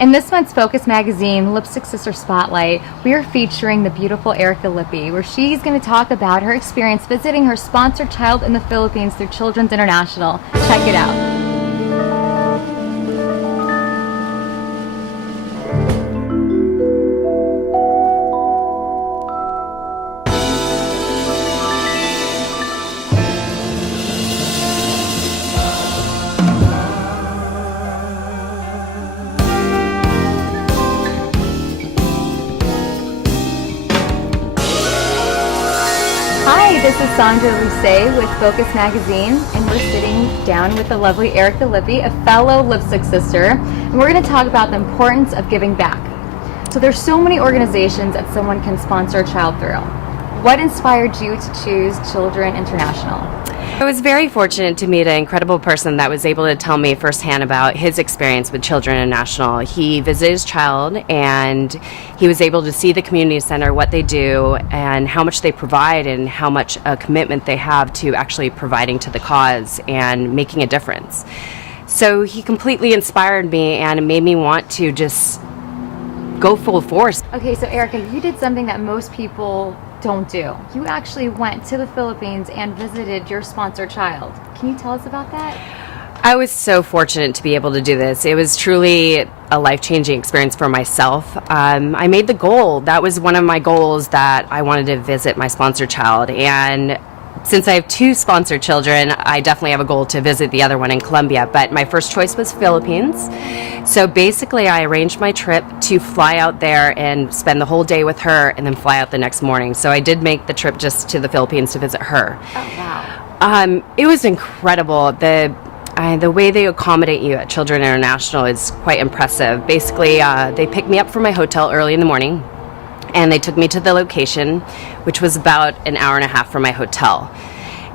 In this month's Focus Magazine Lipstick Sister Spotlight, we are featuring the beautiful Erica Lippy, where she's going to talk about her experience visiting her sponsored child in the Philippines through Children's International. Check it out. Hi, this is Sandra Lucet with Focus Magazine, and we're sitting down with the lovely Erica Lippy, a fellow lipstick sister, and we're going to talk about the importance of giving back. So there's so many organizations that someone can sponsor a child through. What inspired you to choose Children International? I was very fortunate to meet an incredible person that was able to tell me firsthand about his experience with Children International. He visited his child and he was able to see the community center, what they do, and how much they provide and how much a commitment they have to actually providing to the cause and making a difference. So he completely inspired me and it made me want to just go full force. Okay, so Erica, you did something that most people don't do. You actually went to the Philippines and visited your sponsored child. Can you tell us about that? I was so fortunate to be able to do this. It was truly a life-changing experience for myself. I made the goal. That was one of my goals, that I wanted to visit my sponsored child. And since I have two sponsored children, I definitely have a goal to visit the other one in Colombia. But my first choice was Philippines. So basically, I arranged my trip to fly out there and spend the whole day with her and then fly out the next morning. So I did make the trip just to the Philippines to visit her. Oh, wow. It was incredible. The way they accommodate you at Children International is quite impressive. Basically, they picked me up from my hotel early in the morning, and they took me to the location, which was about an hour and a half from my hotel.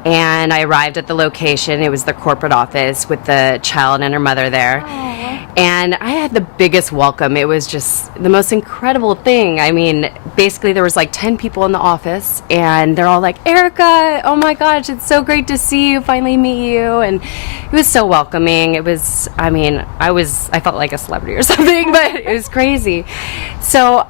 And I arrived at the location. It was the corporate office with the child and her mother there. Aww. And I had the biggest welcome. It was just the most incredible thing. I mean, basically there was like 10 people in the office and they're all like, "Erica, oh my gosh, it's so great to see you, finally meet you." And it was so welcoming. It was, I felt like a celebrity or something, but it was crazy. So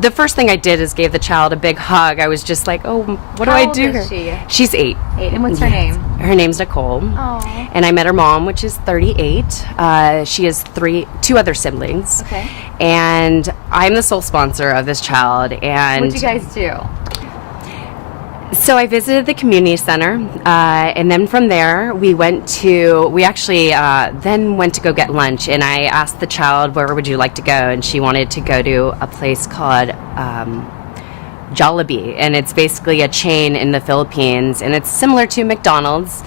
the first thing I did is gave the child a big hug. I was just like, "Oh, what do I do?" How old is she? She's 8. 8. And what's her name? Her name's Nicole. Oh. And I met her mom, which is 38. She has two other siblings. Okay. And I'm the sole sponsor of this child. And What'd you guys do? so I visited the community center, and then from there we actually then went to go get lunch, and I asked the child, "Where would you like to go?" And she wanted to go to a place called Jollibee, and it's basically a chain in the Philippines, and it's similar to McDonald's,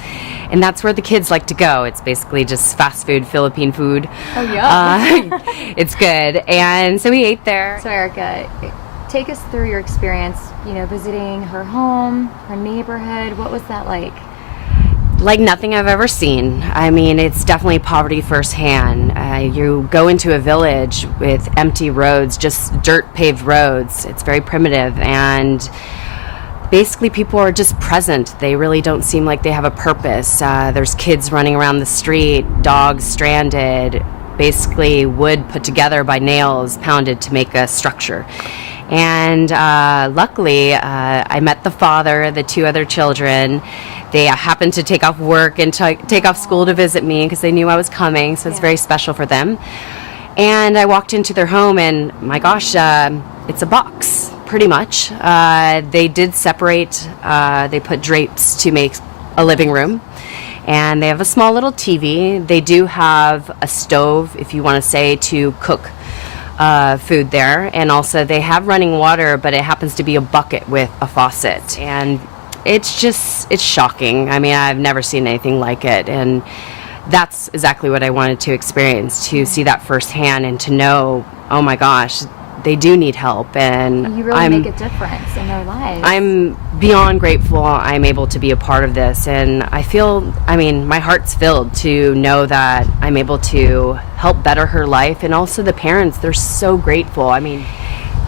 and that's where the kids like to go. It's basically just fast food, Philippine food. Oh, yeah. It's good, and so we ate there. So Erica, take us through your experience, visiting her home, her neighborhood. What was that like? Like nothing I've ever seen. I mean, it's definitely poverty firsthand. You go into a village with empty roads, just dirt paved roads. It's very primitive, and basically people are just present. They really don't seem like they have a purpose. There's kids running around the street, dogs stranded, basically wood put together by nails pounded to make a structure. And luckily, I met the father, the two other children. They happened to take off work and take off school to visit me because they knew I was coming, so it's very special for them. And I walked into their home, and my gosh, it's a box, pretty much. They did separate, they put drapes to make a living room. And they have a small little TV. They do have a stove, if you want to say, to cook food there, and also they have running water, but it happens to be a bucket with a faucet, and it's shocking. I mean, I've never seen anything like it, and that's exactly what I wanted to experience, to see that firsthand and to know, oh my gosh, they do need help, and you really make a difference in their lives. I'm beyond grateful I'm able to be a part of this, and my heart's filled to know that I'm able to help better her life, and also the parents, they're so grateful. I mean,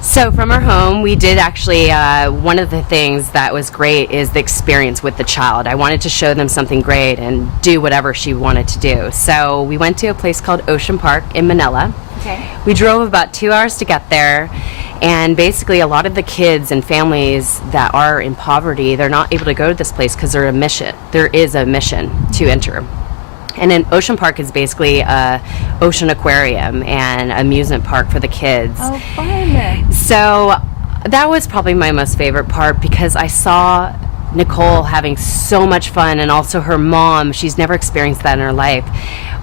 So from our home, we did actually, one of the things that was great is the experience with the child. I wanted to show them something great and do whatever she wanted to do. So we went to a place called Ocean Park in Manila. Okay. We drove about 2 hours to get there. And basically a lot of the kids and families that are in poverty, they're not able to go to this place because there is a mission to enter. And then Ocean Park is basically a ocean aquarium and amusement park for the kids. Oh, fun. So that was probably my most favorite part because I saw Nicole having so much fun, and also her mom. She's never experienced that in her life.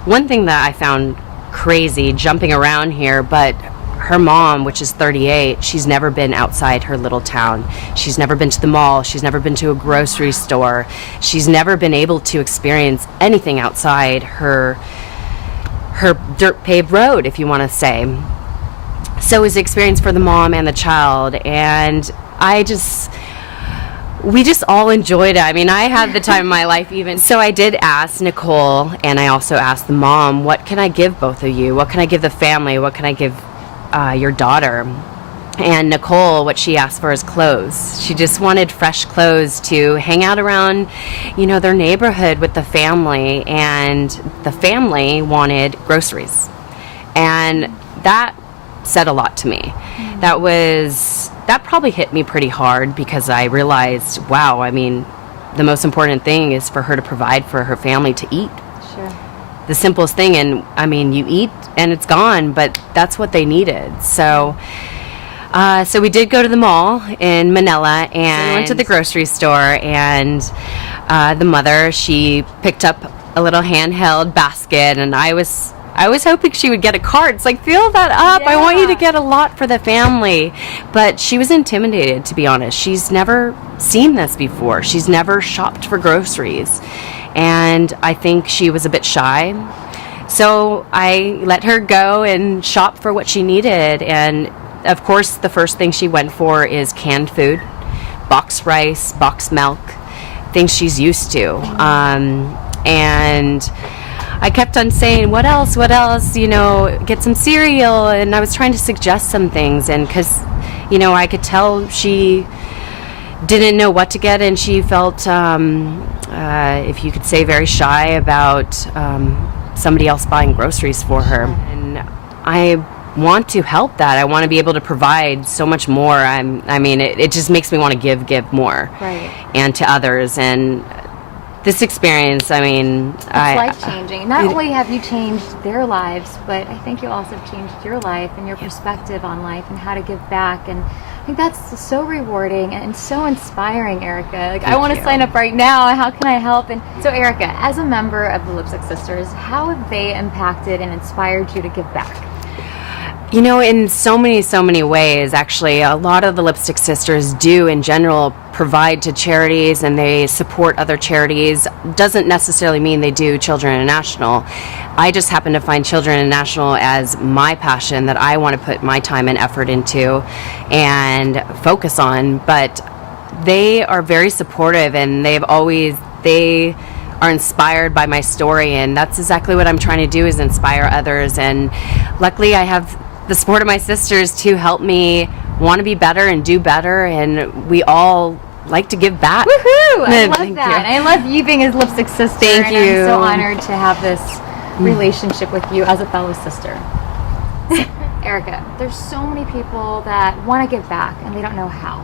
One thing that I found crazy jumping around here, but her mom, which is 38, she's never been outside her little town. She's never been to the mall. She's never been to a grocery store. She's never been able to experience anything outside her dirt paved road, if you want to say. So it was an experience for the mom and the child, and we just all enjoyed it. I mean, I had the time of my life even. So I did ask Nicole, and I also asked the mom, what can I give both of you? What can I give the family? What can I give your daughter? And Nicole, what she asked for is clothes. She just wanted fresh clothes to hang out around, their neighborhood with the family, and the family wanted groceries. And that said a lot to me. That probably hit me pretty hard because I realized, wow, I mean, the most important thing is for her to provide for her family to eat. Sure. The simplest thing, and I mean, you eat and it's gone, but that's what they needed. So we did go to the mall in Manila, and we went to the grocery store, and the mother, she picked up a little handheld basket, and I was hoping she would get a cart. It's like, fill that up. I want you to get a lot for the family. But she was intimidated, to be honest. She's never seen this before. She's never shopped for groceries. And I think she was a bit shy. So I let her go and shop for what she needed. And of course, the first thing she went for is canned food, boxed rice, boxed milk, things she's used to. And I kept on saying, what else, get some cereal. And I was trying to suggest some things. And because, I could tell she didn't know what to get, and she felt, if you could say, very shy about somebody else buying groceries for her. And I want to help that. I want to be able to provide so much more. It just makes me want to give more. Right. And to others. And this experience, it's life-changing. Not only have you changed their lives, but I think you also have changed your life and your perspective on life and how to give back. And I think that's so rewarding and so inspiring, Erica. I want to sign up right now. How can I help? And so, Erica, as a member of the Lipstick Sisters, how have they impacted and inspired you to give back? In so many ways, actually. A lot of the Lipstick Sisters do, in general, provide to charities, and they support other charities. Doesn't necessarily mean they do Children International. I just happen to find Children International as my passion that I want to put my time and effort into and focus on. But they are very supportive, and they are inspired by my story, and that's exactly what I'm trying to do, is inspire others. And luckily I have the support of my sisters to help me want to be better and do better, and we all like to give back. Woohoo! I love Thank that. you. I love you being his lipstick sister. Thank and you. I'm so honored to have this relationship with you as a fellow sister. Erica, there's so many people that want to give back and they don't know how.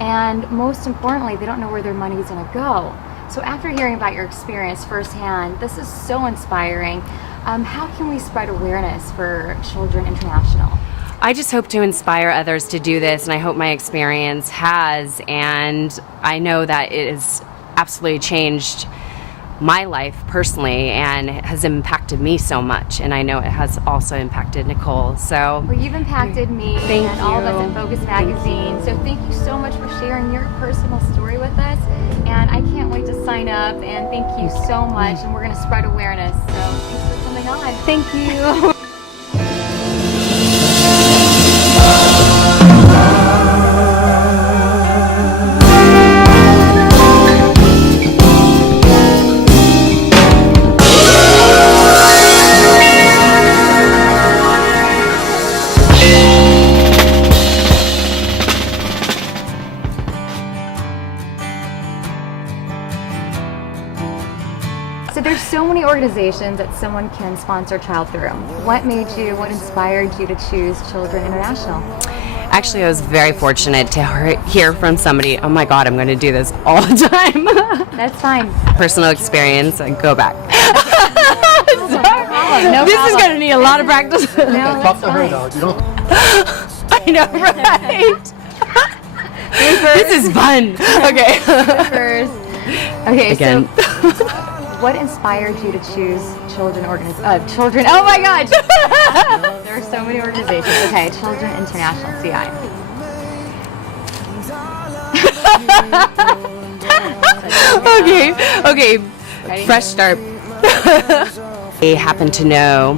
And most importantly, they don't know where their money is going to go. So after hearing about your experience firsthand, this is so inspiring. How can we spread awareness for Children International? I just hope to inspire others to do this, and I hope my experience has, and I know that it has absolutely changed my life personally and has impacted me so much, and I know it has also impacted Nicole. So well, you've impacted me and all of us at Focus Magazine, so thank you so much for sharing your personal story with us, and I can't wait to sign up, and thank you so much, and we're going to spread awareness, so thanks for coming on. Thank you. There's so many organizations that someone can sponsor a child through. What inspired you to choose Children International? Actually, I was very fortunate to hear from somebody, oh my God, I'm going to do this all the time. That's fine. Personal experience, I go back. No This is problem. going to need a lot of practice. No, Talk that's to her fine. though. You don't. I know, right? This is fun. Okay. First. Okay, Again. so what inspired you to choose children? Oh my gosh! There are so many organizations. Okay, Children International, CI. Okay. Ready? Fresh start. They happen to know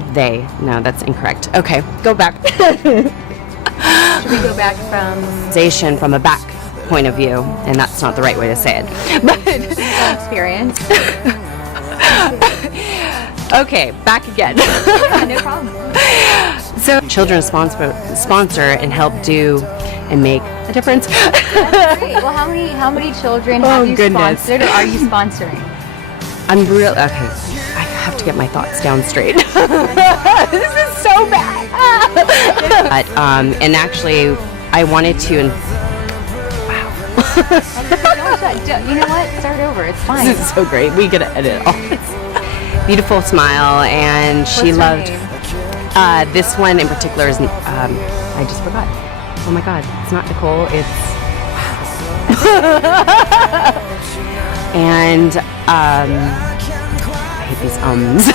no, that's incorrect. Okay, go back. Should we go back from Organization from a back point of view, and that's not the right way to say it. But experience? okay, back again. Yeah, no problem. So children sponsor and help do and make a difference. Great. Well, how many children have you goodness. sponsored, or are you sponsoring? I'm real. Okay, I have to get my thoughts down straight. This is so bad. But, and actually, I wanted to. You know what? Start over. It's fine. This is so great. We could edit it all. Beautiful smile, and she What's her loved. name? This one in particular is. I just forgot. Oh my God! It's not Nicole. It's. And I hate these ums.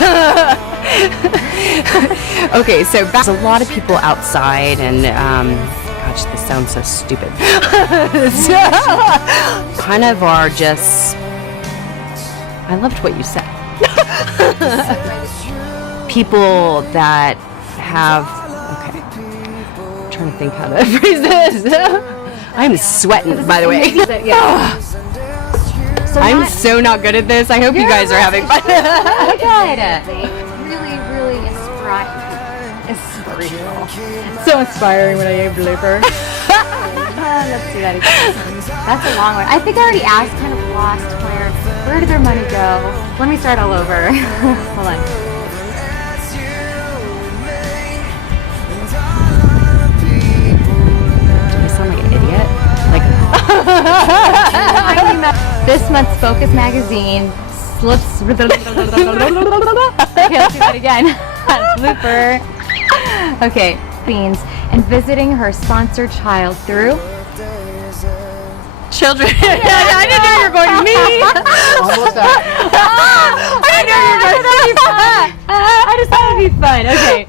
Okay, so there's a lot of people outside, and gosh, this sounds so stupid. Kind of are just. I loved what you said. People that have. Okay, I'm trying to think how to phrase this. I'm sweating, by the way. Yeah. So I'm so not good at this. I hope you guys are having fun. good. Really, really inspirational. So inspiring when I gave blooper. Let's do that again. That's a long one. I think I already asked, kind of lost where did their money go? Let me start all over. Hold on. Do I sound like an idiot? Like, This month's Focus magazine slips. Okay, let's do that again. Blooper. Okay, beans and visiting her sponsored child through. children. I didn't know you were going to me. Almost out. I didn't know you were going to me. I just thought it'd be fun. Okay.